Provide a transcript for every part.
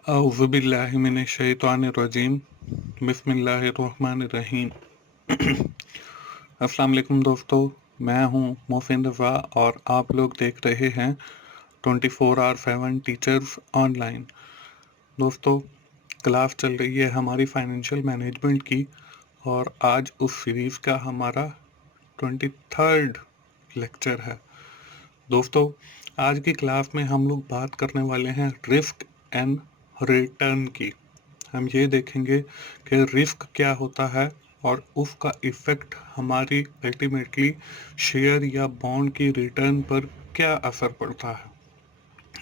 औज़ुबिल्लाहिमिनश्शैतानिर्रजीम बिस्मिल्लाहिर्रहमानिर्रहीम। अस्सलाम वालेकुम दोस्तों, मैं हूं मोहसिन रज़ा और आप लोग देख रहे हैं 24/7 टीचर्स ऑनलाइन। दोस्तों, क्लास चल रही है हमारी फाइनेंशियल मैनेजमेंट की और आज उस सीरीज़ का हमारा 23rd लेक्चर है। दोस्तों, आज की क्लास में हम लोग बात करने वाले हैं रिस्क एंड रिटर्न की। हम ये देखेंगे कि रिस्क क्या होता है और उसका इफ़ेक्ट हमारी अल्टीमेटली शेयर या बॉन्ड की रिटर्न पर क्या असर पड़ता है।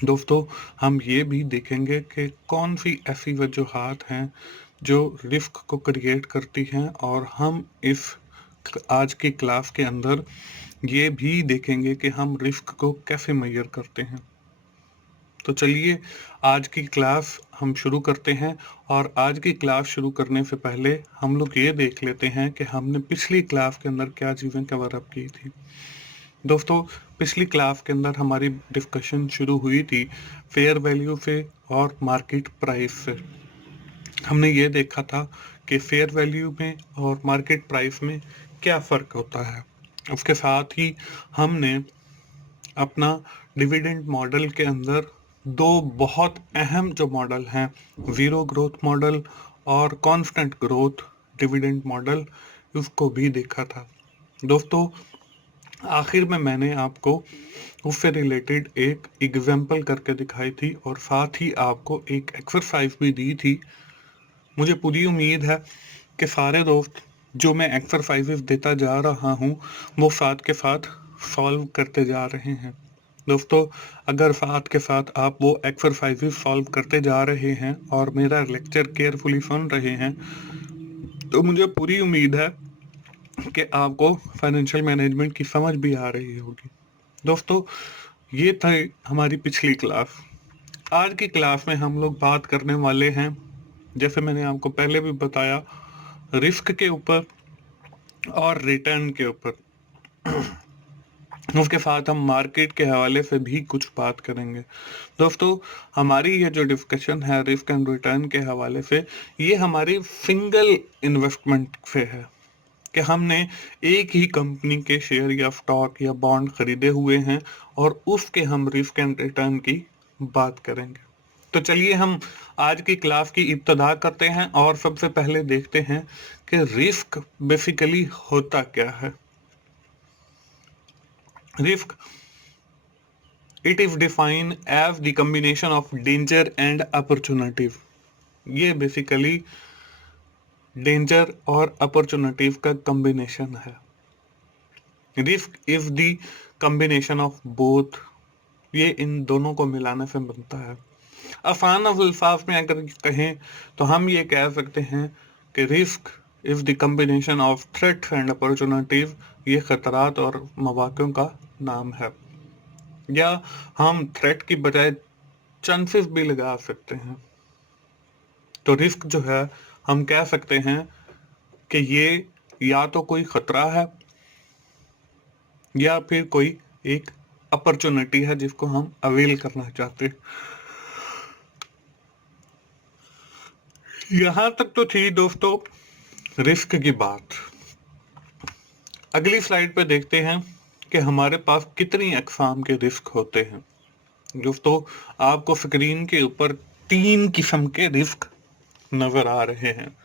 दोस्तों, हम ये भी देखेंगे कि कौन सी ऐसी वजूहात हैं जो रिस्क को क्रिएट करती हैं और हम इस आज की क्लास के अंदर ये भी देखेंगे कि हम रिस्क को कैसे मेजर करते हैं। तो चलिए आज की क्लास हम शुरू करते हैं और आज की क्लास शुरू करने से पहले हम लोग ये देख लेते हैं कि हमने पिछली क्लास के अंदर क्या चीज़ें कवर अप की थी। दोस्तों, पिछली क्लास के अंदर हमारी डिस्कशन शुरू हुई थी फेयर वैल्यू से और मार्केट प्राइस से। हमने ये देखा था कि फेयर वैल्यू में और मार्केट प्राइस में क्या फ़र्क होता है। उसके साथ ही हमने अपना डिविडेंड मॉडल के अंदर दो बहुत अहम जो मॉडल हैं, ज़ीरो ग्रोथ मॉडल और कांस्टेंट ग्रोथ डिविडेंड मॉडल, उसको भी देखा था। दोस्तों, आखिर में मैंने आपको उससे रिलेटेड एक एग्जाम्पल करके दिखाई थी और साथ ही आपको एक एक्सरसाइज भी दी थी। मुझे पूरी उम्मीद है कि सारे दोस्त जो मैं एक्सरसाइजेस देता जा रहा हूँ वो साथ के साथ सॉल्व करते जा रहे हैं। दोस्तों, अगर साथ के साथ आप वो एक्सरसाइजेस सॉल्व करते जा रहे हैं और मेरा लेक्चर केयरफुली सुन रहे हैं तो मुझे पूरी उम्मीद है कि आपको फाइनेंशियल मैनेजमेंट की समझ भी आ रही होगी। दोस्तों, ये थी हमारी पिछली क्लास। आज की क्लास में हम लोग बात करने वाले हैं, जैसे मैंने आपको पहले भी बताया, रिस्क के ऊपर और रिटर्न के ऊपर। उसके साथ हम मार्केट के हवाले से भी कुछ बात करेंगे। दोस्तों, हमारी ये जो डिस्कशन है रिस्क एंड रिटर्न के हवाले से, ये हमारी सिंगल इन्वेस्टमेंट से है कि हमने एक ही कंपनी के शेयर या स्टॉक या बॉन्ड खरीदे हुए हैं और उसके हम रिस्क एंड रिटर्न की बात करेंगे। तो चलिए हम आज की क्लास की इब्तिदा करते हैं और सबसे पहले देखते हैं कि रिस्क बेसिकली होता क्या है। Risk, it is defined as the combination of danger and opportunities. ये बेसिकली डेंजर और अपॉर्चुनिटीज का कॉम्बिनेशन है। Risk is the combination of both. ये इन दोनों को मिलाने से बनता है। आसान अल्फाज में अगर कहें तो हम ये कह सकते हैं कि risk is the combination of threats and opportunities. ये खतरात और मौक़ों का नाम है, या हम थ्रेट की बजाय चांसेस भी लगा सकते हैं। तो रिस्क जो है, हम कह सकते हैं कि ये या तो कोई खतरा है या फिर कोई एक अपॉर्चुनिटी है जिसको हम अवेल करना चाहते हैं। यहां तक तो थी दोस्तों रिस्क की बात। अगली स्लाइड पे देखते हैं कि हमारे पास कितनी अक़साम के रिस्क होते हैं। दोस्तों, आपको स्क्रीन के ऊपर 3 किस्म के रिस्क नजर आ रहे हैं।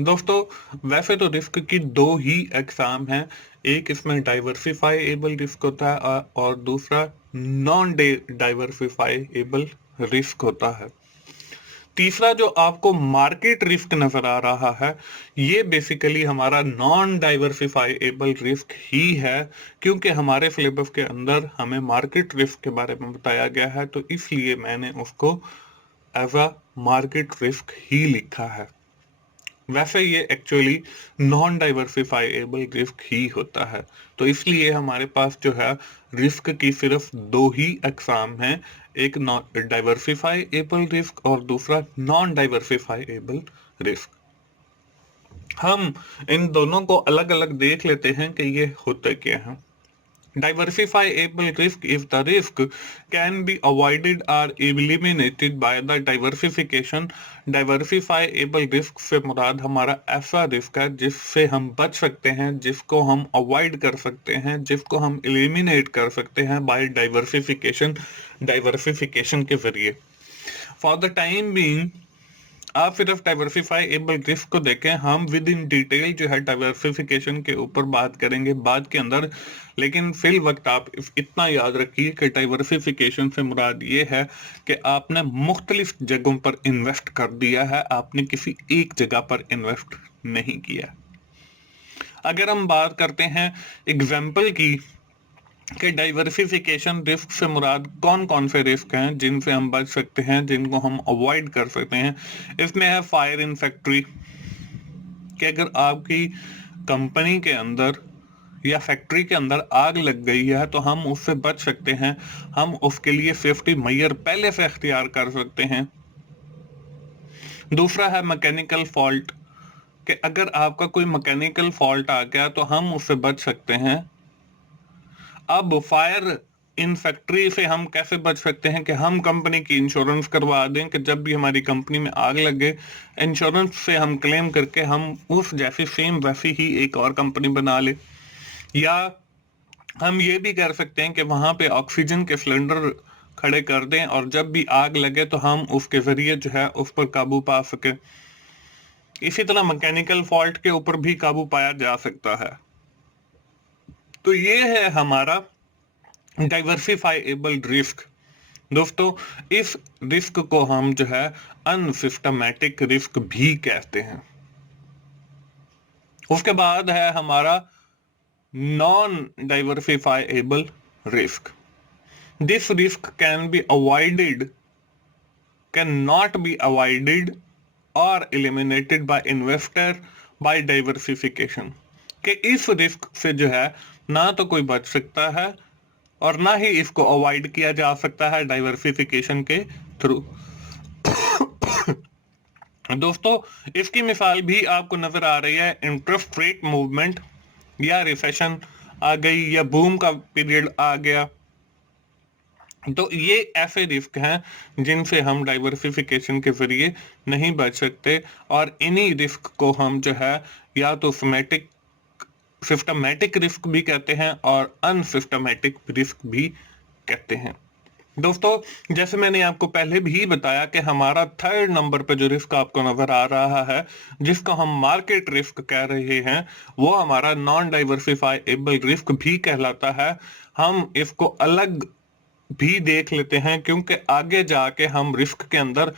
दोस्तों, वैसे तो रिस्क की 2 ही अक़साम हैं। एक इसमें डाइवर्सिफाइएबल रिस्क होता है और दूसरा नॉन डाइवर्सिफाइएबल रिस्क होता है। तीसरा जो आपको मार्केट रिस्क नजर आ रहा है, ये बेसिकली हमारा नॉन डाइवर्सिफाइएबल रिस्क ही है, क्योंकि हमारे सिलेबस के अंदर हमें मार्केट रिस्क के बारे में बताया गया है, तो इसलिए मैंने उसको एज अ मार्केट रिस्क ही लिखा है। वैसे ये एक्चुअली नॉन डाइवर्सिफाइएबल रिस्क ही होता है। तो इसलिए हमारे पास जो है रिस्क की सिर्फ 2 ही अक़साम हैं, एक नॉन डाइवर्सिफाइएबल रिस्क और दूसरा नॉन डाइवर्सिफाइएबल रिस्क। हम इन दोनों को अलग अलग देख लेते हैं कि ये होता क्या है। Diversifiable risk if the risk can be avoided or eliminated by the diversification. Diversifiable risk से मुराद हमारा ऐसा रिस्क है जिससे हम बच सकते हैं, जिसको हम अवॉइड कर सकते हैं, जिसको हम एलिमिनेट कर सकते हैं बाय डाइवर्सिफिकेशन के जरिए। फॉर द टाइम बीइंग आप सिर्फ डाइवर्सिफाइबल रिस्क को देखें, हम विद इन डिटेल जो है डाइवर्सिफिकेशन के ऊपर बात करेंगे बाद के अंदर, लेकिन फिल वक्त आप इतना याद रखिए कि डाइवर्सिफिकेशन से मुराद ये है कि आपने मुख्तलिफ जगहों पर इन्वेस्ट कर दिया है, आपने किसी एक जगह पर इन्वेस्ट नहीं किया। अगर हम बात करते हैं एग्जाम्पल की कि डाइवर्सिफिकेशन रिस्क से मुराद कौन कौन से रिस्क हैं जिनसे हम बच सकते हैं, जिनको हम अवॉइड कर सकते हैं, इसमें है फायर इन फैक्ट्री, कि अगर आपकी कंपनी के अंदर या फैक्ट्री के अंदर आग लग गई है तो हम उससे बच सकते हैं, हम उसके लिए सेफ्टी मेजर पहले से अख्तियार कर सकते हैं। दूसरा है मैकेनिकल फॉल्ट, कि अगर आपका कोई मैकेनिकल फॉल्ट आ गया तो हम उससे बच सकते हैं। अब फायर इन फैक्ट्री से हम कैसे बच सकते हैं कि हम कंपनी की इंश्योरेंस करवा दें कि जब भी हमारी कंपनी में आग लगे, इंश्योरेंस से हम क्लेम करके हम उस जैसी सेम वैसी ही एक और कंपनी बना ले। या हम ये भी कर सकते हैं कि वहां पे ऑक्सीजन के सिलेंडर खड़े कर दें और जब भी आग लगे तो हम उसके जरिए जो है उस पर काबू पा सके। इसी तरह मैकेनिकल फॉल्ट के ऊपर भी काबू पाया जा सकता है। तो ये है हमारा डाइवर्सिफाइबल रिस्क। दोस्तों, इस रिस्क को हम जो है अनसिस्टमैटिक रिस्क भी कहते हैं। उसके बाद है हमारा non diversifiable risk. This risk can be avoided, can not be avoided और eliminated by investor by diversification, कि इस रिस्क से जो है ना तो कोई बच सकता है और ना ही इसको अवॉइड किया जा सकता है डाइवर्सिफिकेशन के थ्रू। दोस्तों, इसकी मिसाल भी आपको नजर आ रही है, इंटरेस्ट रेट मूवमेंट या रिसेशन आ गई या बूम का पीरियड आ गया, तो ये ऐसे रिस्क हैं जिनसे हम डाइवर्सिफिकेशन के जरिए नहीं बच सकते, और इन्हीं रिस्क को हम जो है या तो सिस्टमैटिक रिस्क भी कहते हैं और अनसिस्टमैटिक रिस्क भी कहते हैं। दोस्तों, जैसे मैंने आपको पहले भी बताया कि हमारा थर्ड नंबर पे जो रिस्क आपको नजर आ रहा है, जिसको हम मार्केट रिस्क कह रहे हैं, वो हमारा नॉन डाइवर्सिफाइबल रिस्क भी कहलाता है। हम इसको अलग भी देख लेते हैं क्योंकि आगे जाके हम रिस्क के अंदर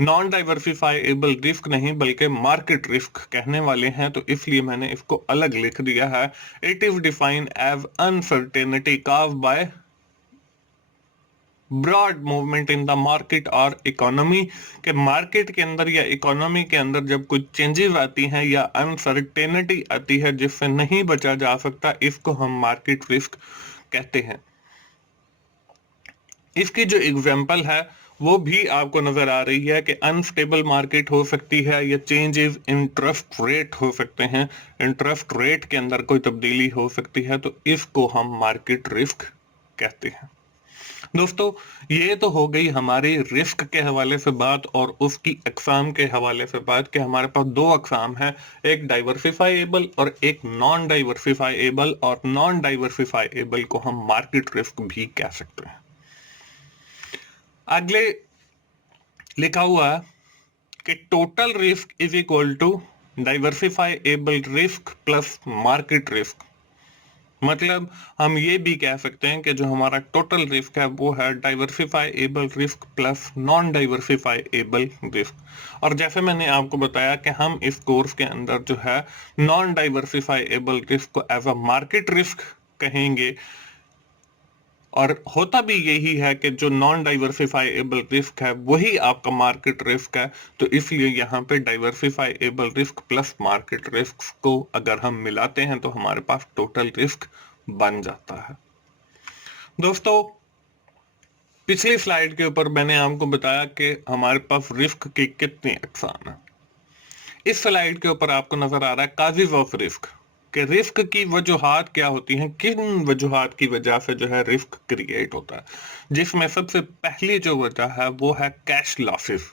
नॉन डाइवर्सिफाइबल रिस्क नहीं बल्कि मार्केट रिस्क कहने वाले हैं, तो इसलिए मैंने इसको अलग लिख दिया है। It is defined as uncertainty caused by broad movement in the market और इकोनॉमी, के मार्केट के अंदर या इकोनॉमी के अंदर जब कुछ चेंजेस आती हैं या अनसर्टेनिटी आती है जिससे नहीं बचा जा सकता, इसको हम मार्केट रिस्क कहते हैं। इसकी जो एग्जाम्पल है वो भी आपको नजर आ रही है कि अनस्टेबल मार्केट हो सकती है या चेंजेस इंटरेस्ट रेट हो सकते हैं, इंटरेस्ट रेट के अंदर कोई तब्दीली हो सकती है, तो इसको हम मार्केट रिस्क कहते हैं। दोस्तों, ये तो हो गई हमारी रिस्क के हवाले से बात और उसकी अकसाम के हवाले से बात कि हमारे पास दो अकसाम है, एक डाइवर्सिफाइबल और एक नॉन डाइवर्सिफाइबल, और नॉन डाइवर्सिफाइबल को हम मार्केट रिस्क भी कह सकते हैं। अगले लिखा हुआ है कि total risk is equal to diversifiable risk plus market risk. मतलब हम ये भी कह सकते हैं कि जो हमारा टोटल रिस्क है वो है diversifiable risk plus non diversifiable risk. और जैसे मैंने आपको बताया कि हम इस कोर्स के अंदर जो है नॉन डाइवर्सिफाइबल रिस्क को एज अ मार्केट रिस्क कहेंगे, और होता भी यही है कि जो नॉन डाइवर्सिफाइबल रिस्क है वही आपका मार्केट रिस्क है, तो इसलिए यहाँ पे diversifiable risk plus market risk को अगर हम मिलाते हैं तो हमारे पास टोटल रिस्क बन जाता है। दोस्तों, पिछली स्लाइड के ऊपर मैंने आपको बताया कि हमारे पास रिस्क की कितनी अकसाम है। इस स्लाइड के ऊपर आपको नजर आ रहा है काजेज ऑफ रिस्क, कि रिस्क की वजूहात क्या होती हैं, किन वजूहात की वजह से जो है रिस्क क्रिएट होता है, जिसमें सबसे पहली जो वजह है वो है कैश लॉसेस।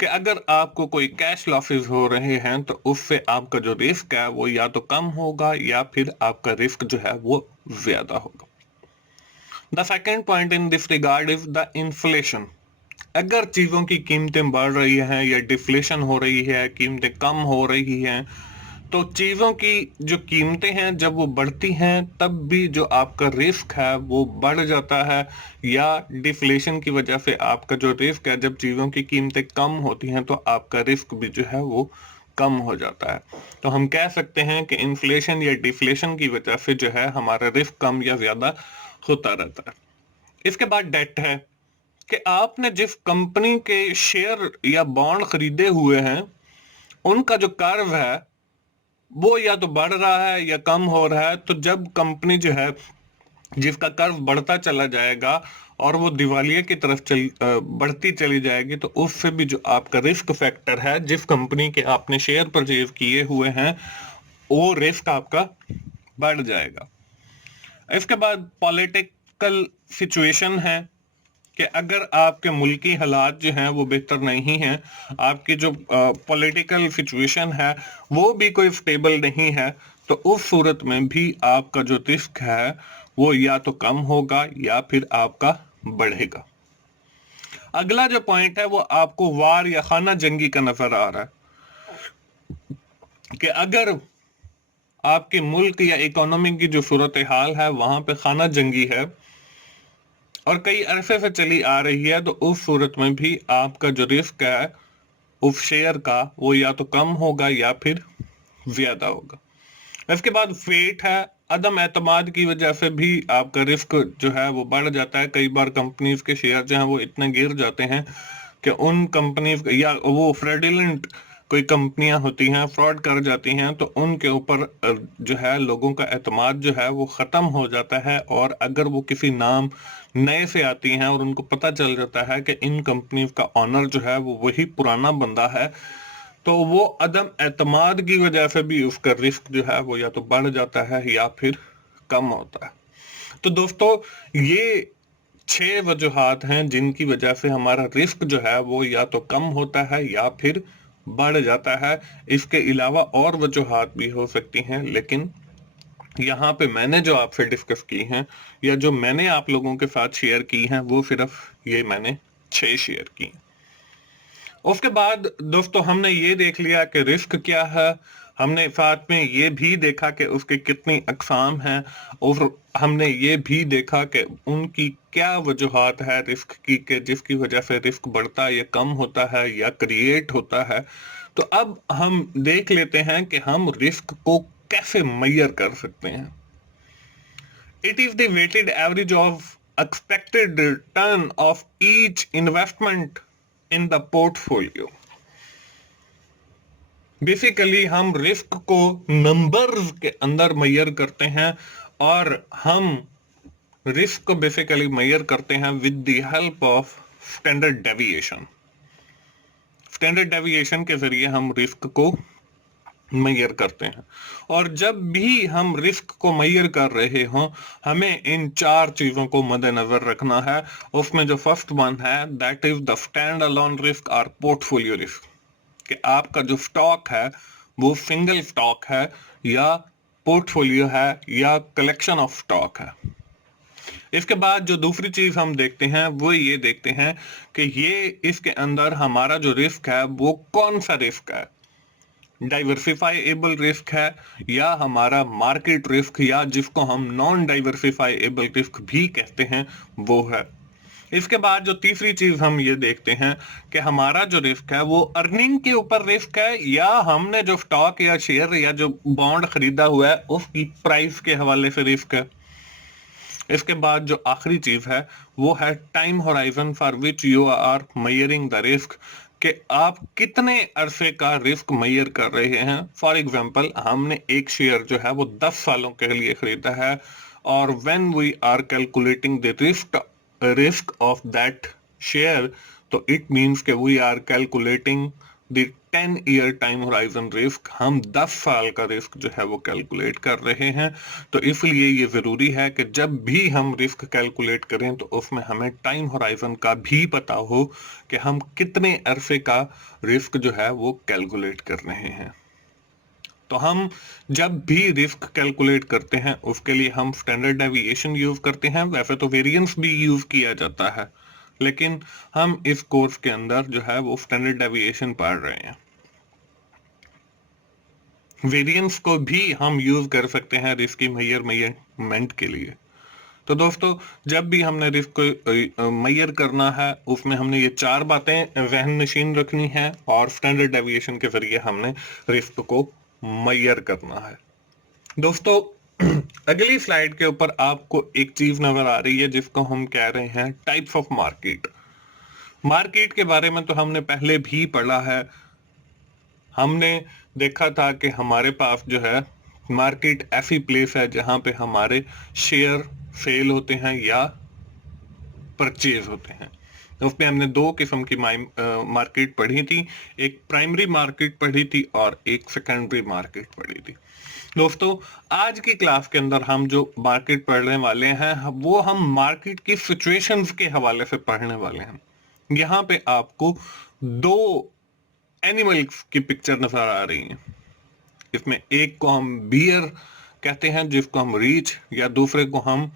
कि अगर आपको कोई कैश लॉसेस हो रहे हैं तो उससे आपका जो रिस्क है वो या तो कम होगा या फिर आपका रिस्क जो है वो ज्यादा होगा। The second point in this regard is the inflation. अगर चीजों की कीमतें बढ़ रही हैं या डिफ्लेशन हो रही है, कीमतें कम हो रही हैं, तो चीजों की जो कीमतें हैं जब वो बढ़ती हैं तब भी जो आपका रिस्क है वो बढ़ जाता है, या डिफ्लेशन की वजह से आपका जो रिस्क है जब चीजों की कीमतें कम होती हैं तो आपका रिस्क भी जो है वो कम हो जाता है। तो हम कह सकते हैं कि इन्फ्लेशन या डिफ्लेशन की वजह से जो है हमारा रिस्क कम या ज्यादा होता रहता है। इसके बाद डेट है कि आपने जिस कंपनी के शेयर या बॉन्ड खरीदे हुए हैं उनका जो कर्व है वो या तो बढ़ रहा है या कम हो रहा है। तो जब कंपनी जो है जिसका कर्व बढ़ता चला जाएगा और वो दिवालिया की तरफ बढ़ती चली जाएगी तो उससे भी जो आपका रिस्क फैक्टर है, जिस कंपनी के आपने शेयर परचेज किए हुए हैं, वो रिस्क आपका बढ़ जाएगा। इसके बाद पॉलिटिकल सिचुएशन है कि अगर आपके मुल्की हालात जो हैं वो बेहतर नहीं हैं, आपकी जो पॉलिटिकल सिचुएशन है वो भी कोई स्टेबल नहीं है, तो उस सूरत में भी आपका जो रिस्क है वो या तो कम होगा या फिर आपका बढ़ेगा। अगला जो पॉइंट है वो आपको वार या खाना जंगी का नजर आ रहा है कि अगर आपके मुल्क या इकोनॉमी की जो सूरत हाल है वहां पे खाना जंगी है और कई अरसे से चली आ रही है, तो उस सूरत में भी आपका जो रिस्क है उस शेयर का वो या तो कम होगा या फिर ज्यादा होगा। इसके बाद फेट है, अदम एतमाद की वजह से भी आपका रिस्क जो है वो बढ़ जाता है। कई बार कंपनीज के शेयर जो हैं वो इतने गिर जाते हैं कि उन कंपनीज या वो फ्रेडिलेंट कोई कंपनियां होती हैं, फ्रॉड कर जाती हैं, तो उनके ऊपर जो है लोगों का एतमाद जो है वो खत्म हो जाता है। और अगर वो किसी नाम नए से आती हैं और उनको पता चल जाता है कि इन कंपनीज का ऑनर जो है वो वही पुराना बंदा है, तो वो अदम एतमाद की वजह से भी उसका रिस्क जो है वो या तो बढ़ जाता है या फिर कम होता है। तो दोस्तों, ये 6 वजूहात हैं जिनकी वजह से हमारा रिस्क जो है वो या तो कम होता है या फिर बढ़ जाता है। इसके अलावा और वजूहात भी हो सकती हैं, लेकिन यहाँ पे मैंने जो आपसे डिस्कस की हैं या जो मैंने आप लोगों के साथ शेयर की हैं वो सिर्फ ये मैंने 6 शेयर की। उसके बाद दोस्तों हमने ये देख लिया कि रिस्क क्या है, हमने साथ में ये भी देखा कि उसके कितनी अकसाम हैं, और हमने ये भी देखा कि उनकी क्या वजूहात है रिस्क की, कि जिसकी वजह से रिस्क बढ़ता या कम होता है या क्रिएट होता है। तो अब हम देख लेते हैं कि हम रिस्क को कैसे मेजर कर सकते हैं। It is the weighted average of expected return of each investment in the portfolio। Basically हम रिस्क को नंबर्स के अंदर मेजर करते हैं, और हम रिस्क को बेसिकली मेजर करते हैं with the help of standard deviation. Standard deviation के जरिए हम रिस्क को मेजर करते हैं। और जब भी हम रिस्क को मेजर कर रहे हों हमें इन 4 चीजों को मद्देनजर रखना है। उसमें जो फर्स्ट वन है that is the stand alone risk और पोर्टफोलियो रिस्क, कि आपका जो स्टॉक है वो सिंगल स्टॉक है या पोर्टफोलियो है या कलेक्शन ऑफ स्टॉक है। इसके बाद जो दूसरी चीज हम देखते हैं वो ये देखते हैं कि ये इसके अंदर हमारा जो रिस्क है वो कौन सा रिस्क है, डाइवर्सिफाइएबल रिस्क है या हमारा मार्केट रिस्क, या जिसको हम नॉन डाइवर्सिफाइएबल रिस्क भी कहते हैं वो है। इसके बाद जो तीसरी चीज हम ये देखते हैं कि हमारा जो रिस्क है वो अर्निंग के ऊपर रिस्क है या हमने जो स्टॉक या शेयर या जो बॉन्ड खरीदा हुआ है उसकी प्राइस के हवाले से रिस्क है। इसके बाद जो आखिरी चीज है वो है time horizon for which you are measuring the risk, कि आप कितने अरसे का रिस्क मेजर कर रहे हैं। फॉर एग्जांपल हमने एक शेयर जो है वो 10 सालों के लिए खरीदा है, और when we are calculating the risk of that share, तो इट मींस कि we are calculating the 10 year time horizon risk, हम 10 साल का रिस्क जो है वो कैलकुलेट कर रहे हैं। तो इसलिए ये जरूरी है कि जब भी हम रिस्क कैलकुलेट करें तो उसमें हमें टाइम होराइजन का भी पता हो कि हम कितने अरसे का रिस्क जो है वो कैलकुलेट कर रहे हैं। तो हम जब भी रिस्क कैलकुलेट करते हैं उसके लिए हम स्टैंडर्ड डेविएशन यूज करते हैं। वैसे तो वेरिएंस भी यूज किया जाता है, लेकिन हम इस कोर्स के अंदर जो है वो स्टैंडर्ड डेविएशन पढ़ रहे हैं। वेरिएंस को भी हम यूज कर सकते हैं रिस्क की मेजरमेंट के लिए। तो दोस्तों, जब भी हमने रिस्क को मेजर करना है उसमें हमने ये 4 बातें जहन नशीन रखनी है और स्टैंडर्ड डेविएशन के जरिए हमने रिस्क को मेजर करना है। दोस्तों, अगली स्लाइड के ऊपर आपको एक चीज नजर आ रही है जिसको हम कह रहे हैं टाइप्स ऑफ मार्केट। मार्केट के बारे में तो हमने पहले भी पढ़ा है। हमने देखा था कि हमारे पास जो है मार्केट ऐसी प्लेस है जहां पे हमारे शेयर सेल होते हैं या परचेज होते हैं। उसमें हमने 2 किस्म की मार्केट पढ़ी थी, एक प्राइमरी मार्केट पढ़ी थी और एक सेकेंडरी मार्केट पढ़ी थी। दोस्तों, आज की क्लास के अंदर हम जो मार्केट पढ़ने वाले हैं वो हम मार्केट की सिचुएशंस के हवाले से पढ़ने वाले हैं। यहाँ पे आपको 2 एनिमल्स की पिक्चर नजर आ रही है। इसमें एक को हम बियर कहते हैं जिसको हम रीच, या दूसरे को हम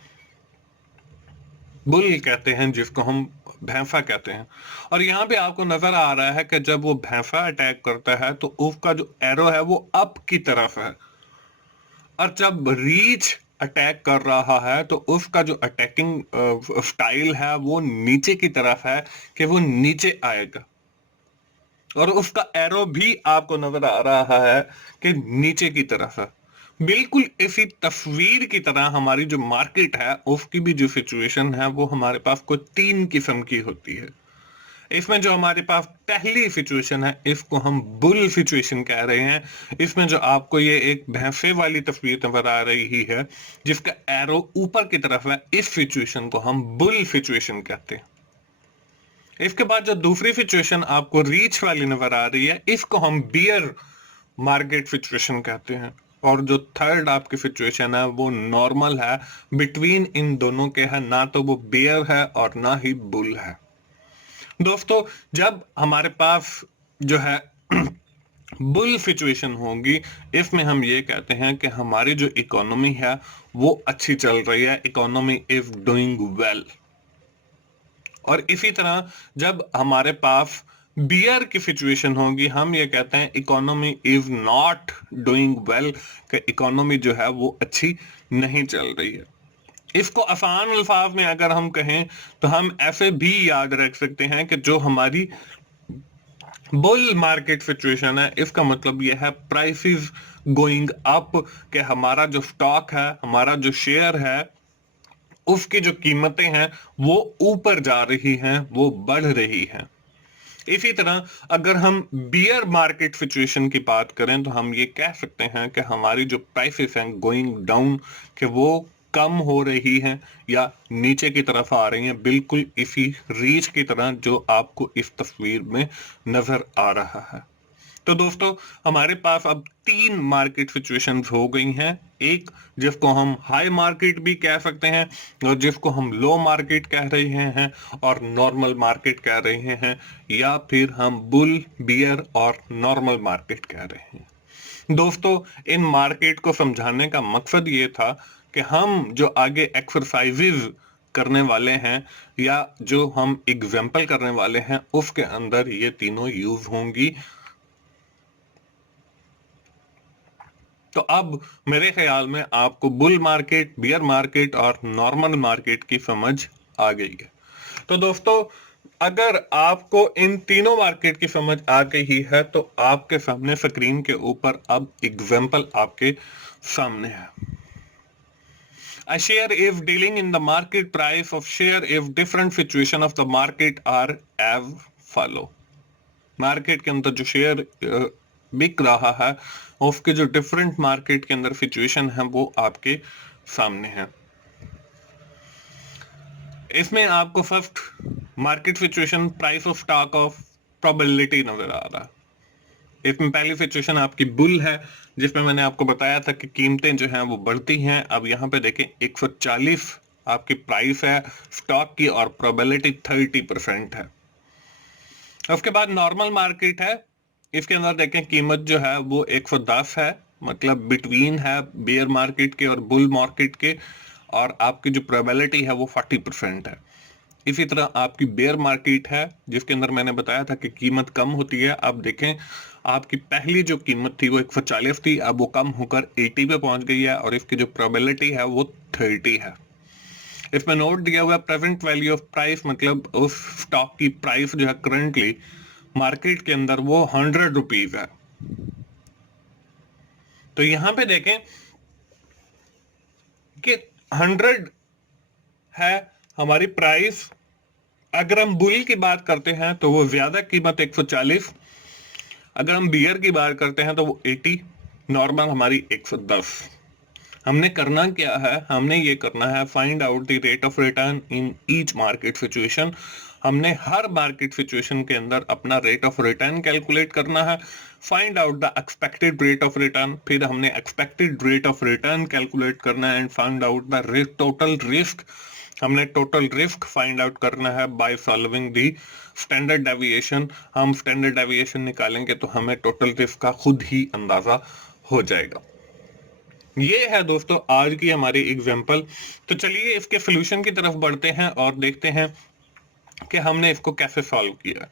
बुल कहते हैं जिसको हम भैंसा कहते हैं। और यहाँ पे आपको नजर आ रहा है कि जब वो भैंसा अटैक करता है तो उसका जो एरो है वो अप की तरफ है, और जब रीच अटैक कर रहा है तो उसका जो अटैकिंग स्टाइल है वो नीचे की तरफ है कि वो नीचे आएगा, और उसका एरो भी आपको नजर आ रहा है कि नीचे की तरफ है। बिल्कुल इसी तस्वीर की तरह हमारी जो मार्केट है उसकी भी जो सिचुएशन है वो हमारे पास कुछ 3 किस्म की होती है। इसमें जो हमारे पास पहली सिचुएशन है इसको हम बुल सिचुएशन कह रहे हैं। इसमें जो आपको ये एक भैंसे वाली तस्वीर नजर आ रही है जिसका एरो ऊपर की तरफ है, इस सिचुएशन को हम बुल सिचुएशन कहते हैं। इसके बाद जो दूसरी सिचुएशन आपको रीच वाली नजर आ रही है इसको हम बियर मार्केट सिचुएशन कहते हैं। और जो थर्ड आपकी सिचुएशन है वो नॉर्मल है, बिटवीन इन दोनों के है, ना तो वो बियर है और ना ही बुल है। दोस्तों, जब हमारे पास जो है बुल सिचुएशन होगी इसमें हम ये कहते हैं कि हमारी जो इकोनॉमी है वो अच्छी चल रही है, इकोनॉमी इज डूइंग वेल। और इसी तरह जब हमारे पास बियर की सिचुएशन होगी हम ये कहते हैं economy is not doing well, कि इकोनॉमी जो है वो अच्छी नहीं चल रही है। इसको आसान अल्फाज में अगर हम कहें तो हम ऐसे भी याद रख सकते हैं कि जो हमारी बुल मार्केट सिचुएशन है इसका मतलब यह है प्राइसेस गोइंग अप, कि हमारा जो स्टॉक है, हमारा जो शेयर है, उसकी जो कीमतें हैं वो ऊपर जा रही हैं, वो बढ़ रही हैं। इसी तरह अगर हम बियर मार्केट सिचुएशन की बात करें तो हम ये कह सकते हैं कि हमारी जो प्राइसेस हैं गोइंग डाउन, कि वो कम हो रही हैं या नीचे की तरफ आ रही हैं, बिल्कुल इसी रीच की तरह जो आपको इस तस्वीर में नजर आ रहा है। तो दोस्तों, हमारे पास अब 3 मार्केट सिचुएशंस हो गई हैं। एक जिसको हम हाई मार्केट भी कह सकते हैं, और जिसको हम लो मार्केट कह रहे हैं, और नॉर्मल मार्केट कह रहे हैं, या फिर हम बुल, बियर और नॉर्मल मार्केट कह रहे हैं। दोस्तों, इन मार्केट को समझाने का मकसद ये था कि हम जो आगे एक्सरसाइजेज करने वाले हैं या जो हम एग्जाम्पल करने वाले हैं उसके अंदर ये तीनों यूज होंगी। तो अब मेरे ख्याल में आपको बुल मार्केट, बियर मार्केट और नॉर्मल मार्केट की समझ आ गई है। तो दोस्तों, अगर आपको इन तीनों मार्केट की समझ आ गई है तो आपके सामने स्क्रीन के ऊपर अब एग्जाम्पल आपके सामने है। A share if dealing in the market price of share if different situation of the market are as follow। Market के अंदर जो शेयर बिक रहा है उसके जो डिफरेंट मार्केट के अंदर सिचुएशन है वो आपके सामने है। इसमें आपको first market situation price of stock of probability नजर आ रहा है। इसमें पहली सिचुएशन आपकी बुल है, जिसमें मैंने आपको बताया था कि कीमतें जो हैं वो बढ़ती हैं। अब यहाँ पे देखें 140 आपकी प्राइस है स्टॉक की और प्रोबेबिलिटी 30% है। उसके बाद नॉर्मल मार्केट है, इसके अंदर देखें कीमत जो है वो 110 है, मतलब बिटवीन है बेयर मार्केट के और बुल मार्केट के, और आपकी जो प्रोबेबिलिटी है वो 40% है। इसी तरह आपकी बेयर मार्केट है, जिसके अंदर मैंने बताया था कि कीमत कम होती है। अब देखें आपकी पहली जो कीमत थी वो 140 थी, अब वो कम होकर 80 पे पहुंच गई है और इसकी जो प्रोबेबिलिटी है वो 30 है। इसमें नोट दिया हुआ है प्रेजेंट वैल्यू ऑफ प्राइस, मतलब उस स्टॉक की प्राइस जो है करंटली मार्केट के अंदर वो 100 रुपीज है। तो यहां पे देखें कि 100 है हमारी प्राइस। अगर हम बुल की बात करते हैं तो वो ज्यादा कीमत 140, अगर हम बियर की बात करते हैं तो वो 80, नॉर्मल हमारी 110। हमने करना क्या है, हमने ये करना है find out the rate of return in each market situation. हमने हर मार्केट सिचुएशन के अंदर अपना रेट ऑफ रिटर्न कैलकुलेट करना है। Find out the expected rate of return, फिर हमने expected rate of return calculate करना है and find out the total risk. हमने टोटल रिस्क फाइंड आउट करना है by solving the standard deviation. हम स्टैंडर्ड डेविएशन निकालेंगे तो हमें टोटल रिस्क का खुद ही अंदाजा हो जाएगा। ये है दोस्तों आज की हमारी एग्जांपल। तो चलिए इसके सॉल्यूशन की तरफ बढ़ते हैं और देखते हैं कि हमने इसको कैसे सॉल्व किया।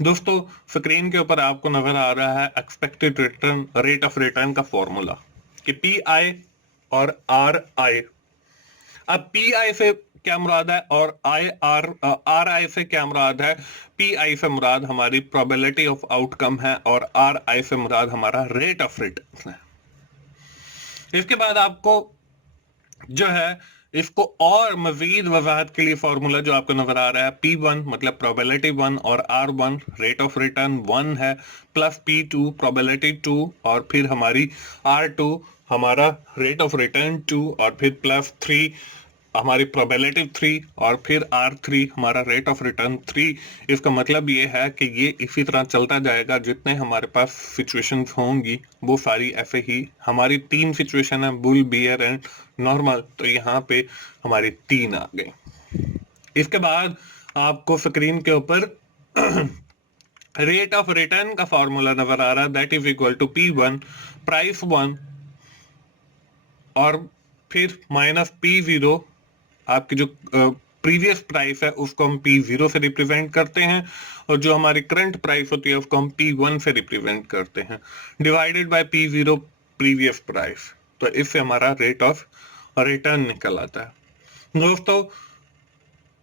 दोस्तों स्क्रीन के ऊपर आपको नजर आ रहा है expected return rate of return का फॉर्मूला कि पी आई और आर आई। अब पी आई से क्या मुराद है और आर आई से क्या मुराद है। पी आई से मुराद हमारी प्रोबेबिलिटी ऑफ आउटकम है और आर आई से मुराद हमारा रेट ऑफ रिटर्न है। इसके बाद आपको जो है इसको और मजीद वजाहत के लिए फॉर्मूला जो आपको नजर आ रहा है P1 मतलब प्रोबेबिलिटी 1 और R1 रेट ऑफ रिटर्न 1 है, प्लस P2 प्रोबेबिलिटी 2 और फिर हमारी R2 हमारा रेट ऑफ रिटर्न 2 और फिर प्लस 3 हमारी प्रोबेबिलिटी 3 और फिर R3 हमारा रेट ऑफ रिटर्न 3। इसका मतलब ये है कि ये इसी तरह चलता जाएगा, जितने हमारे पास सिचुएशंस होंगी वो सारी ऐसे ही। हमारी 3 सिचुएशन है बुल बियर एंड नॉर्मल, तो यहाँ पे हमारी 3 आ गई। इसके बाद आपको स्क्रीन के ऊपर रेट ऑफ रिटर्न का फॉर्मूला नजर आ रहा है, that is equal to P1 price 1 और फिर माइनस P0 आपकी जो प्रीवियस प्राइस है उसको हम P0 से रिप्रेजेंट करते हैं और जो हमारी करंट प्राइस होती है उसको हम P1 से रिप्रेजेंट करते हैं, divided by P0 previous price. तो इससे हमारा रेट ऑफ रिटर्न निकल आता है। दोस्तों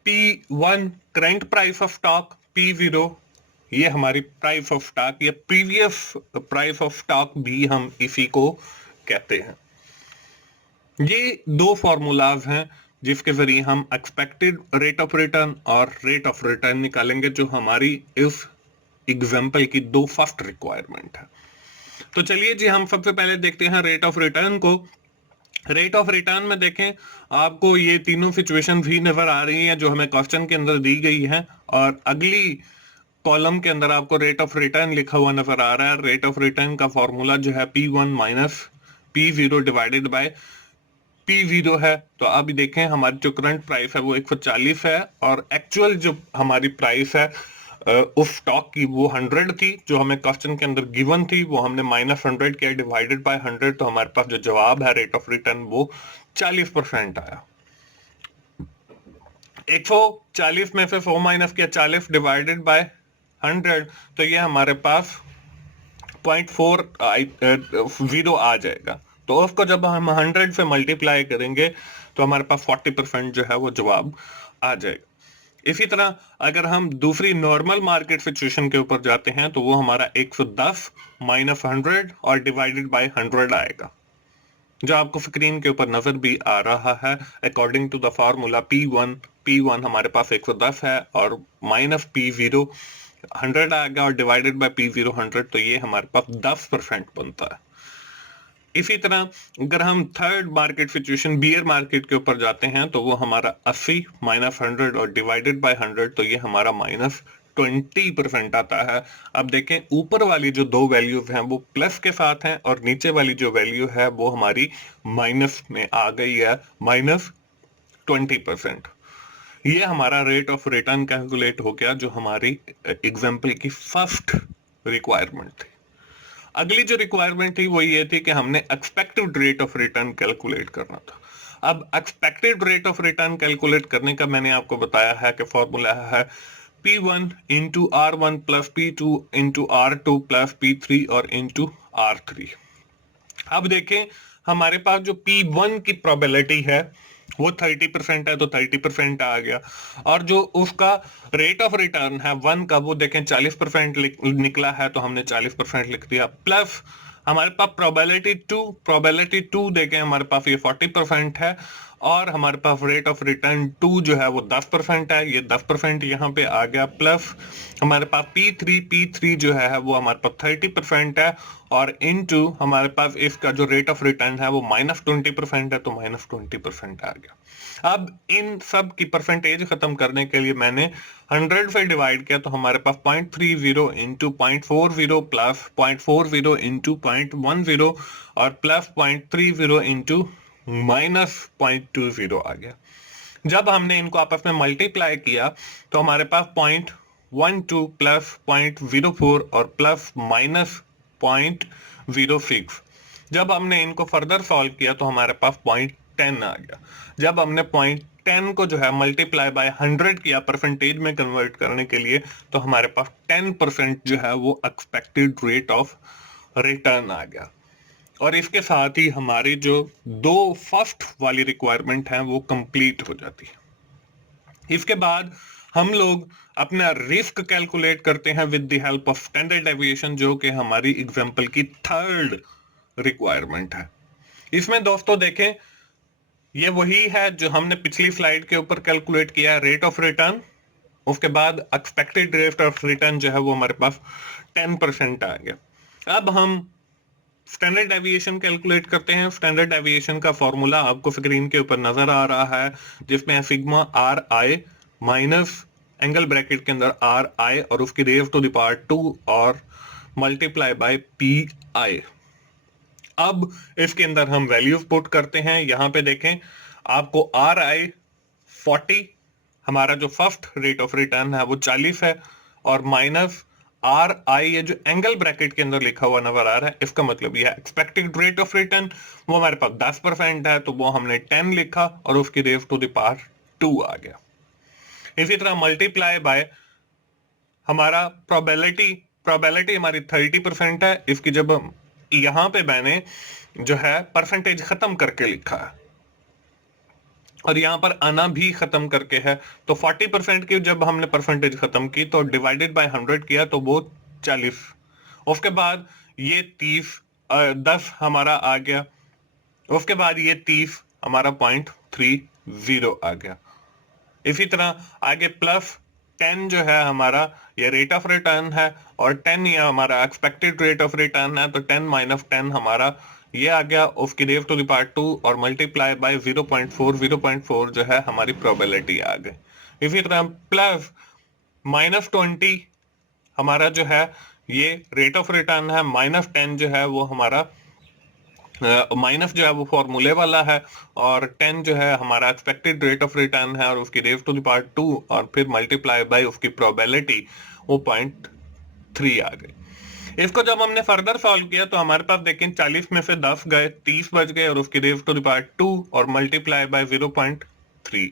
P1 current price of stock, P0 ये हमारी प्राइस ऑफ स्टॉक या प्रीवियस प्राइस ऑफ स्टॉक भी हम इसी को कहते हैं। ये दो फॉर्मूलाज हैं जिसके जरिए हम एक्सपेक्टेड रेट ऑफ रिटर्न और रेट ऑफ रिटर्न निकालेंगे, जो हमारी इस एग्जांपल की दो फर्स्ट रिक्वायरमेंट है। तो चलिए जी हम सबसे पहले देखते हैं रेट ऑफ रिटर्न को। रेट ऑफ रिटर्न में देखें आपको ये तीनों सिचुएशन भी नजर आ रही हैं जो हमें क्वेश्चन के अंदर दी गई है, और अगली कॉलम के अंदर आपको रेट ऑफ रिटर्न लिखा हुआ नजर आ रहा है। रेट ऑफ रिटर्न का फॉर्मूला जो है P1 minus P0 divided by P0 है। तो अभी देखें हमारी जो करंट प्राइस है वो 140 है और एक्चुअल जो हमारी प्राइस है उस स्टॉक की वो 100 थी, जो हमें क्वेश्चन के अंदर गिवन थी। वो हमने माइनस 100 किया डिवाइडेड बाय 100, तो हमारे पास जो जवाब है रेट ऑफ रिटर्न वो 40% आया। 140 में से 100 माइनस किया 40 डिवाइडेड बाय 100, तो ये हमारे पास 0.40 आ जाएगा। तो उसको जब हम 100 से मल्टीप्लाई करेंगे तो हमारे पास 40% जो है वो जवाब आ जाएगा। इसी तरह अगर हम दूसरी नॉर्मल मार्केट सिचुएशन के ऊपर जाते हैं तो वो हमारा 110 माइनस 100 और डिवाइडेड बाय 100 आएगा, जो आपको स्क्रीन के ऊपर नजर भी आ रहा है। According to the formula P1 हमारे पास 110 है और माइनस P0 100 आएगा और डिवाइडेड बाय P0 100, तो ये हमारे पास 10% बनता है। इसी तरह अगर हम third market situation beer market के ऊपर जाते हैं तो वो हमारा 80 माइनस 100 और डिवाइडेड बाय 100, तो ये हमारा माइनस 20% आता है। अब देखें ऊपर वाली जो दो वैल्यूज हैं वो प्लस के साथ हैं और नीचे वाली जो वैल्यू है वो हमारी माइनस में आ गई है, -20%। ये हमारा रेट ऑफ रिटर्न कैलकुलेट हो गया, जो हमारी एग्जाम्पल की फर्स्ट रिक्वायरमेंट थी। अगली जो रिक्वायरमेंट थी वो ये थी कि हमने expected rate of return calculate करना था। अब expected rate of return calculate करने का मैंने आपको बताया है कि फॉर्मूला है P1 into R1 plus P2 into R2 plus P3 और इंटू R3। अब देखें हमारे पास जो P1 की प्रोबेबिलिटी है वो 30% है, तो 30% आ गया। और जो उसका रेट ऑफ रिटर्न है 1 का, वो देखें 40% निकला है, तो हमने 40% लिख दिया। प्लस हमारे पास प्रोबेबिलिटी 2 देखें हमारे पास ये 40% है, और हमारे पास रेट ऑफ रिटर्न 2 जो है वो 10% है, ये 10% यहाँ पे आ गया। प्लस हमारे पास P3 जो है वो हमारे पास 30% है, और इनटू हमारे पास इसका जो रेट ऑफ रिटर्न है वो -20% है, तो -20% आ गया। अब इन सब की परसेंटेज खत्म करने के लिए मैंने 100 से डिवाइड किया, तो हमारे पास 0.30 इंटू 0.40 प्लस 0.40 इंटू 0.10 और प्लस 0.30 इंटू -0.20 आ गया। जब हमने इनको आपस में मल्टीप्लाई किया तो हमारे पास 0.12 प्लस 0.04 और प्लस -0.06। जब हमने इनको फर्दर सॉल्व किया तो हमारे पास 0.10 आ गया। जब हमने 0.10 को जो है मल्टीप्लाई बाय 100 किया परसेंटेज में कन्वर्ट करने के लिए, तो हमारे पास 10% जो है वो एक्सपेक्टेड रेट ऑफ रिटर्न आ गया। और इसके साथ ही हमारी जो दो फर्स्ट वाली रिक्वायरमेंट है वो कंप्लीट हो जाती है। इसके बाद हम लोग अपना रिस्क कैलकुलेट करते हैं with the help of standard deviation, जो कि हमारी एग्जांपल की थर्ड रिक्वायरमेंट है। इसमें दोस्तों देखें, ये वही है जो हमने पिछली स्लाइड के ऊपर कैलकुलेट किया है, रेट ऑफ रिटर्न। उसके बाद एक्सपेक्टेड रेट ऑफ रिटर्न जो है वो हमारे पास 10% आ गया। अब हम स्टैंडर्ड डेविएशन कैलकुलेट करते हैं। स्टैंडर्ड डेविएशन का फॉर्मूला आपको स्क्रीन के ऊपर नजर आ रहा है, जिसमें है sigma are I minus angle bracket के अंदर आर आई और उसकी रेज टू द पावर 2 और मल्टीप्लाई बाय पी आई। अब इसके अंदर हम वैल्यूज पुट करते हैं। यहां पे देखें आपको आर आई 40, हमारा जो फर्स्ट रेट ऑफ रिटर्न है वो 40 है, और माइनस आर आई, ये जो एंगल ब्रैकेट के अंदर लिखा हुआ नजर आ रहा है, इसका मतलब यह एक्सपेक्टेड रेट ऑफ रिटर्न वो हमारे पास 10% है, तो वो हमने 10 लिखा और उसकी रेज टू द पावर 2 आ गया। इसी तरह मल्टीप्लाई बाय हमारा प्रोबेबिलिटी हमारी 30% है। इसकी जब यहां पे मैंने जो है परसेंटेज खत्म करके लिखा है और यहां पर आना भी खत्म करके है, तो 40% की जब हमने परसेंटेज खत्म की तो डिवाइडेड बाय 100 किया, तो वो 40। उसके बाद ये 10 हमारा आ गया। उसके बाद ये 30 हमारा 0.30 आ गया। इसी तरह आगे प्लस 10 जो है हमारा ये रेट ऑफ रिटर्न है, और 10 ये हमारा एक्सपेक्टेड रेट ऑफ रिटर्न है, तो 10 माइनस 10 हमारा ये आ गया, उसकी रेज टू द पावर 2 और मल्टीप्लाई बाय 0.4 जो है हमारी प्रोबेबिलिटी आ गई। इसी तरह प्लस -20 हमारा जो है ये रेट ऑफ रिटर्न है, -10 जो है वो हमारा माइनस जो है वो फॉर्मूले वाला है, और 10 जो है हमारा एक्सपेक्टेड रेट ऑफ रिटर्न है और उसकी रेज टू द पावर 2 और फिर मल्टीप्लाई बाय उसकी प्रोबेबिलिटी वो 0.3 आ गई। इसको जब हमने फर्दर सॉल्व किया तो हमारे पास देखें 40 में से 10 गए, 30 बच गए और उसकी रेज टू द पावर 2 और मल्टीप्लाई बाय 0.3।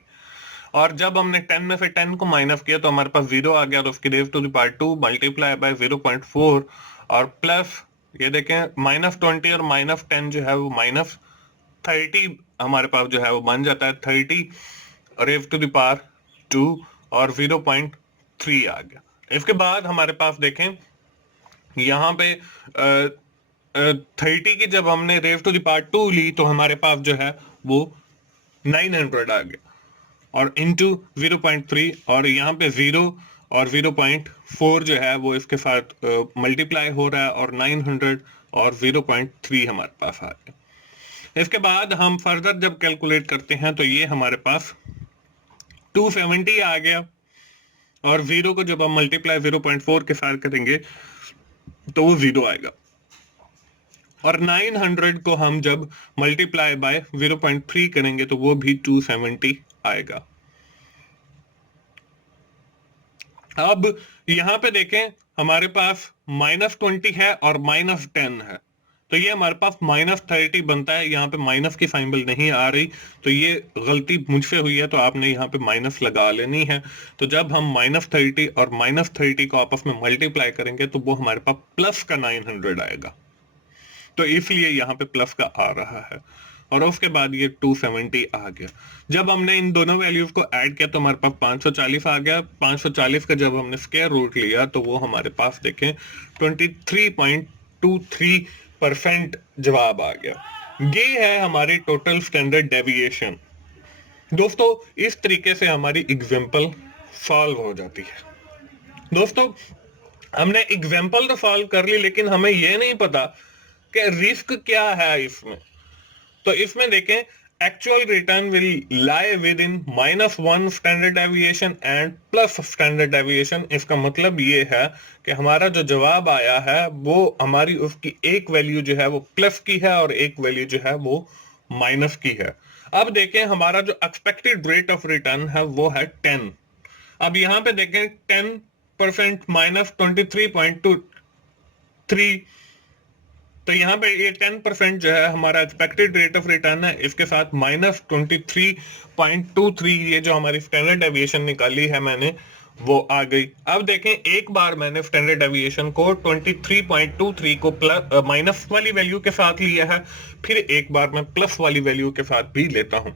और जब हमने 10 में से 10 को माइनस किया तो हमारे पास 0 आ गया और उसकी raise to the power 2 multiply by 0.4 और प्लस ये देखें -20 और -10 जो है वो -30 हमारे पास जो है वो बन जाता है 30 रेज टू द पावर 2 और 0.3 आ गया। इसके बाद हमारे पास देखें यहाँ पे 30 की जब हमने रेज टू द पावर 2 ली तो हमारे पास जो है वो 900 आ गया, और इंटू 0.3 और यहाँ पे 0 और 0.4 जो है वो इसके साथ मल्टीप्लाई हो रहा है, और 900 और 0.3 हमारे पास आ गया। इसके बाद हम फर्दर जब कैलकुलेट करते हैं तो ये हमारे पास 270 आ गया, और 0 को जब हम मल्टीप्लाई 0.4 के साथ करेंगे तो वो 0 आएगा, और 900 को हम जब मल्टीप्लाई बाय 0.3 करेंगे तो वो भी 270 आएगा। अब यहां पे देखें, हमारे पास -20 है और -10 है, तो ये हमारे पास -30 बनता है। यहाँ पे माइनस की साइंबल नहीं आ रही, तो ये गलती मुझसे हुई है, तो आपने यहाँ पे माइनस लगा लेनी है। तो जब हम -30 और -30 को आपस में मल्टीप्लाई करेंगे तो वो हमारे पास प्लस का 900 आएगा, तो इसलिए यहाँ पे प्लस का आ रहा है, और उसके बाद ये 270 आ गया। जब हमने इन दोनों वैल्यूज को ऐड किया तो हमारे पास 540 आ गया। 540 का जब हमने स्क्वायर रूट लिया तो वो हमारे पास देखें 23.23% जवाब आ गया। ये है हमारी टोटल स्टैंडर्ड डेविएशन। दोस्तों, इस तरीके से हमारी एग्जाम्पल सॉल्व हो जाती है। दोस्तों, हमने एग्जाम्पल तो सॉल्व कर ली, लेकिन हमें यह नहीं पता कि रिस्क क्या है इसमें। तो इसमें देखें, actual return will lie with in -1 standard deviation and plus standard deviation. इसका मतलब ये है कि हमारा जो जवाब आया है वो हमारी उसकी एक वैल्यू जो है वो प्लस की है और एक वैल्यू जो है वो माइनस की है। अब देखें, हमारा जो एक्सपेक्टेड रेट ऑफ रिटर्न है वो है 10। अब यहां पे देखें 10% -23.23, तो यहाँ पे ये 10% जो है हमारा एक्सपेक्टेड रेट ऑफ रिटर्न है, इसके साथ -23.23 ये जो हमारी स्टैंडर्ड डेविएशन निकाली है मैंने वो आ गई। अब देखें, एक बार मैंने स्टैंडर्ड डेविएशन को 23.23 को प्लस माइनस वाली वैल्यू के साथ लिया है, फिर एक बार मैं प्लस वाली वैल्यू के साथ भी लेता हूं।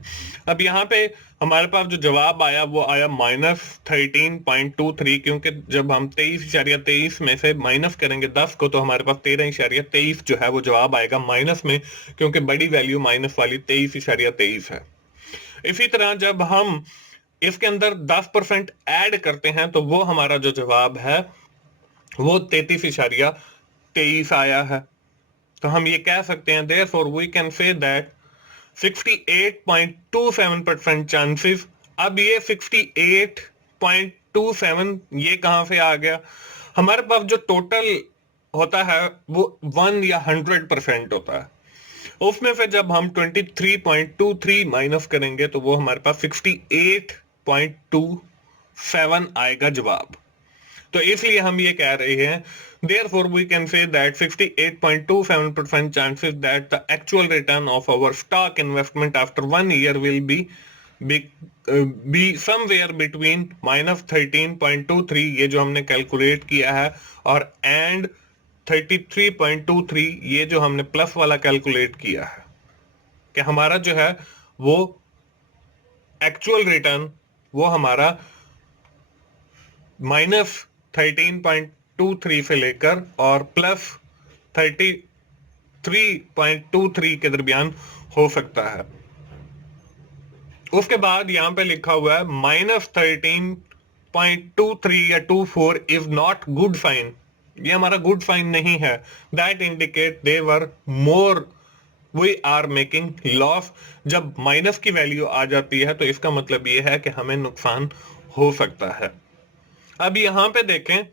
अब यहाँ पे हमारे पास जो जवाब आया वो आया -13.23, क्योंकि जब हम 23.23 में से माइनस करेंगे 10 को तो हमारे पास 13.23 जो है वो जवाब आएगा माइनस में, क्योंकि बड़ी वैल्यू माइनस वाली 23.23 है। इसी तरह जब हम इसके अंदर 10% ऐड करते हैं तो वो हमारा जो जवाब है वो 33.23 आया है। तो हम ये कह सकते हैं, therefore we can say that 68.27% chances. अब ये 68.27 ये कहां से आ गया? हमारे पास जो टोटल होता है वो 1 या 100% होता है, उसमें से जब हम 23.23 माइनस करेंगे तो वो हमारे पास 68.27 आएगा जवाब। तो इसलिए हम ये कह रहे हैं, therefore we can say that 68.27% chances that the actual return of our stock investment after 1 year will be somewhere between -13.23 ये जो हमने कैलकुलेट किया है और and 33.23 ये जो हमने प्लस वाला कैलकुलेट किया है, कि हमारा जो है वो एक्चुअल रिटर्न वो हमारा -13.23 से लेकर और +33.23 के दरमियान हो सकता है। उसके बाद यहां पे लिखा हुआ है -13.23 या 24 इज नॉट गुड साइन। ये हमारा गुड साइन नहीं है। That indicate they were more we are making loss. जब माइनस की वैल्यू आ जाती है तो इसका मतलब ये है कि हमें नुकसान हो सकता है। अब यहां पे देखें,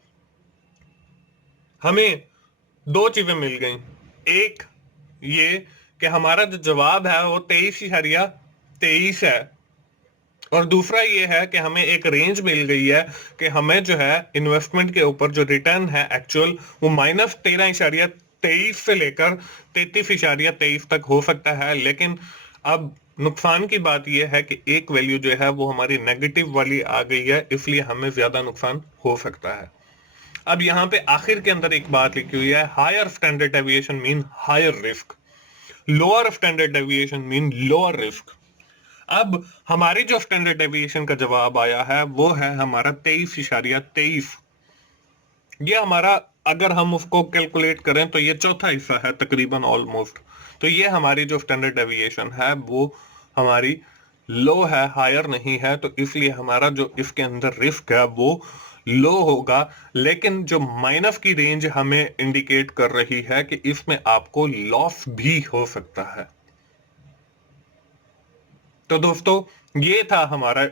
हमें दो चीजें मिल गई। एक ये कि हमारा जो जवाब है वो 23.23 है, और दूसरा ये है कि हमें एक रेंज मिल गई है कि हमें जो है इन्वेस्टमेंट के ऊपर जो रिटर्न है एक्चुअल वो -13.23 से लेकर 33.23 तक हो सकता है। लेकिन अब नुकसान की बात यह है कि एक वैल्यू जो है वो हमारी नेगेटिव वाली आ गई है, इसलिए हमें ज्यादा नुकसान हो सकता है। अब यहाँ पे आखिर के अंदर एक बात लिखी हुई है, higher standard deviation mean higher risk, lower standard deviation mean lower risk. अब हमारी जो स्टैंडर्ड डेविएशन का जवाब आया है वो है हमारा 23.23। ये हमारा, अगर हम उसको कैलकुलेट करें तो ये चौथा हिस्सा है तकरीबन ऑलमोस्ट। तो ये हमारी जो स्टैंडर्ड डेविएशन है वो हमारी लो है, हायर नहीं है, तो इसलिए हमारा जो इसके अंदर रिस्क है वो लो होगा। लेकिन जो माइनस की रेंज हमें इंडिकेट कर रही है कि इसमें आपको लॉस भी हो सकता है। तो दोस्तों, ये था हमारा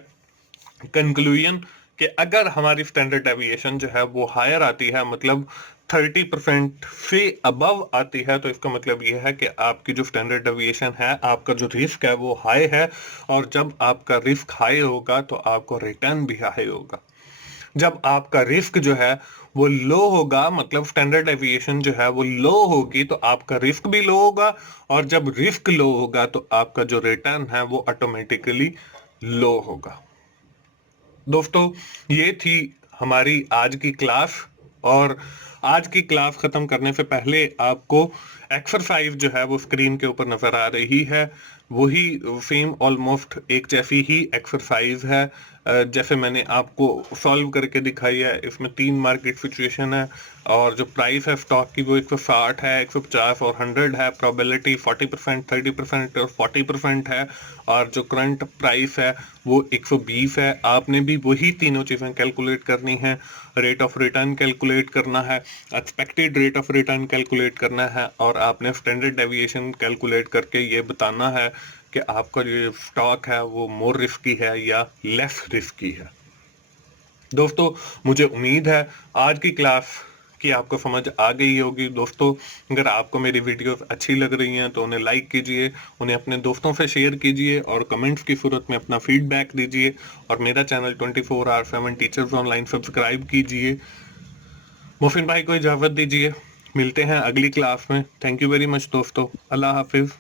कंक्लूजन कि अगर हमारी स्टैंडर्ड डेविएशन जो है वो हायर आती है, मतलब 30% से अबव आती है, तो इसका मतलब ये है कि आपकी जो स्टैंडर्ड डेविएशन है, आपका जो रिस्क है वो हाई है, और जब आपका रिस्क हाई होगा तो आपको रिटर्न भी हाई होगा। जब आपका रिस्क जो है वो लो होगा, मतलब स्टैंडर्ड डेविएशन जो है वो लो होगी, तो आपका रिस्क भी लो होगा, और जब रिस्क लो होगा तो आपका जो रिटर्न है वो ऑटोमेटिकली लो होगा। दोस्तों, ये थी हमारी आज की क्लास, और आज की क्लास खत्म करने से पहले आपको एक्सरसाइज जो है वो स्क्रीन के ऊपर नजर आ रही है, वही सेम ऑलमोस्ट एक जैसी ही एक्सरसाइज है जैसे मैंने आपको सॉल्व करके दिखाई है। इसमें 3 मार्केट सिचुएशन है, और जो प्राइस है स्टॉक की वो 160 है, 150 और 100 है। प्रोबेबिलिटी 40%, 30% और 40% है, और जो करंट प्राइस है वो 120 है। आपने भी वही तीनों चीज़ें कैलकुलेट करनी है। रेट ऑफ रिटर्न कैलकुलेट करना है, expected rate of return calculate करना है, और आपने स्टैंडर्ड डेविएशन कैलकुलेट करके ये बताना है कि आपका जो स्टॉक है वो मोर रिस्की है या लेस रिस्की है। दोस्तों, मुझे उम्मीद है आज की क्लास की आपको समझ आ गई होगी। दोस्तों, अगर आपको मेरी वीडियोस अच्छी लग रही हैं तो उन्हें लाइक कीजिए, उन्हें अपने दोस्तों से शेयर कीजिए, और कमेंट्स की सूरत में अपना फीडबैक दीजिए, और मेरा चैनल 24/7 टीचर्स ऑनलाइन सब्सक्राइब कीजिए। मोहसिन भाई को इजाज़त दीजिए, मिलते हैं अगली क्लास में। थैंक यू वेरी मच दोस्तों, अल्लाह हाफिज़।